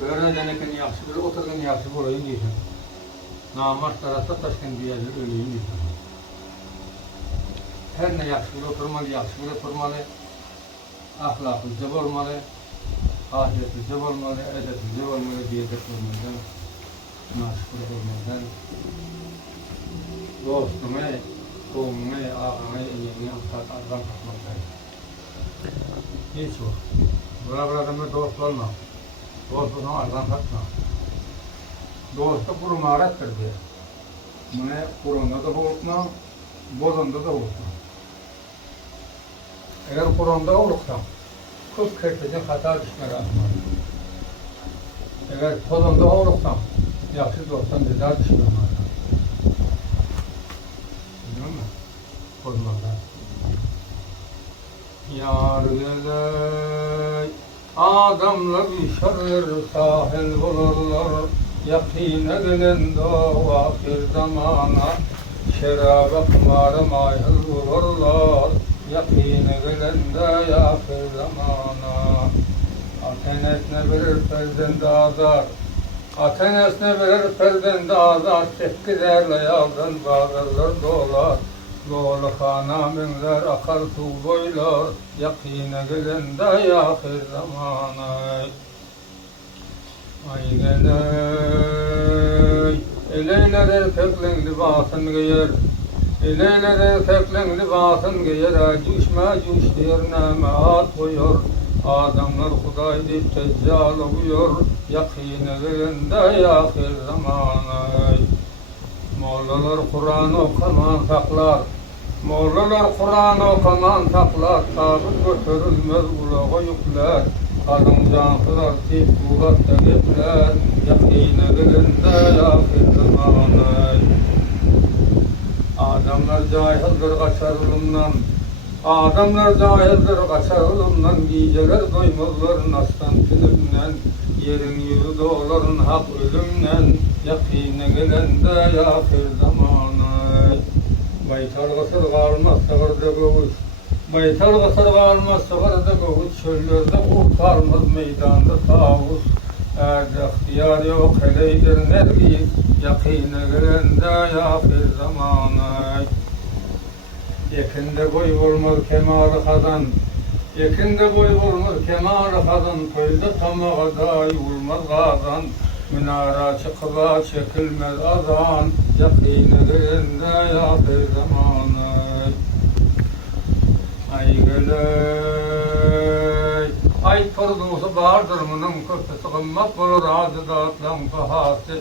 Görmeden eken yaxşı bir oturgan yaxşı bolayım diyeceğim. Namaz tarafta taşkın diyedir öleyim diyeceğim. Her ne yaxşı bir oturmalı, ahlakı ceb olmalı, ahiyeti ceb olmalı, edeti ceb olmalı, diyecek olmadan, naşkır olmadan, dostunu, doğumunu, ağını, iyini, ardan katmaktan. Hiç o. Bura dost olma. Dostunu ardan katma. Dostu kurumarettir diye. Bunu kurunda da boğutma, bozunda da boğutma. Eğer kurunda olursa, kız kertecek hata düşmeye atma. Eğer tozunda olursa, yaxşı dosttan ceza düşmeye atma. Biliyor musun? Tozmadan. Yar geley, adamlar düşerler, sahil bulurlar. Yakine gelen de vakir zamana, şeraba kumara mayıl vururlar. Yakine gelen de yakir zamana. Atenesine verir ferzende azar, atenesine verir ferzende azar. Çekkilerle yaldan bağırlar dolar. Dolu khana minler akar su boylar. Yakine gelen de yakir zamana. Ay geley, eleyler erkeklerin libasını giyer, eleyler erkeklerin libasını giyer, cüş yerine at koyuyor, adamlar Huday deyip teccal oluyor, yakine gelende yakir zamanı. Mollalar Kur'an okuman saklar, Mollalar Kur'an okuman saklar, tabut götürülmez ulağa yükler. Kadın cansılar tip kulatta gepler, yakine gelende yakir zamanı. Adamlar cahildir kaçar ulumdan, adamlar cahildir kaçar ulumdan. Geceler doymazlar nastan tülümden, yerin yüzü doların hak ölümden. Yakine gelende yakir zamanı. Baytar kasır kalmaz sığırda göğüs, baytar kasır kalmaz sığırda göğüs. Çöllerde kurtarmaz meydanda tavus. Erde ihtiyar yok heleydir nergiz, yakine gelende yakir zamanı. Yakinde boy olmaz kemalı kazan, yakinde boy olmaz kemalı kazan. Köyde tamağa dahi olmaz kazan, minara çıkıla çekilmez azan. Yakine gelende yakir zamanı. Ay geley, ay tordusu bağırdır bunun köftesi kımmak olur. Adı dağıtlan fahası,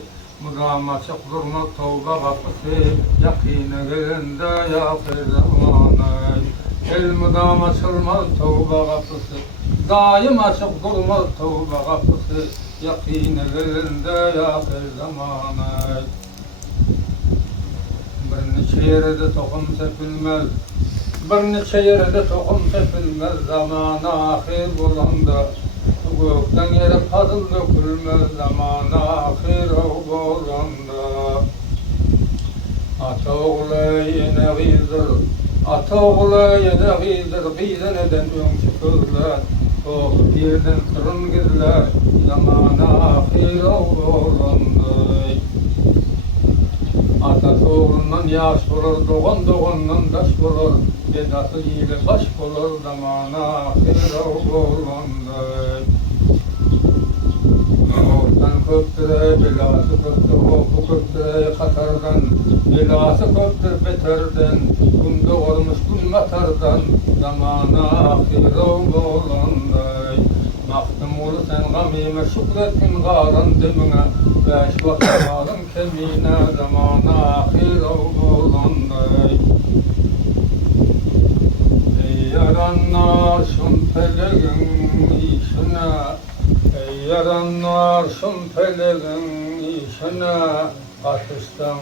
mudama çık durma tövbe kapısı. Yakine gelende yakir zamanı. El mudama açılmaz tövbe kapısı, daim açık durmaz tövbe kapısı. Yakine gelende yakir zamanı. Bir neçe yerde tohum sepilmez, bir neçe yerde tohum sepilmez. Zamanı ahir bolanda, gökten yere fazıl dökülmez. Zamanı ahir bolanda. Ata oğlu yine gizdir, ata oğlu yine gizdir. Gizden eden ön çıkırlar, o yerden sırrın gizler. Zamanı ahir bolanda. Atası oğlundan yaş olur, doğandan taş olur. Dedası ile baş olur, zamanı ahir olanda. Ortan köptüre, belası köptü, oku köptüre katardan. Belası köptü beterden, gün doğurmuş gün matardan. Zamanı ahir olanda. Maktım olu sen gamime şükretin garan demine. Beş vakit alım kemine, zamanı ahir olanda. Ey yaranlar şun peleğin işine, ey yaranlar şun peleğin işine, atıştan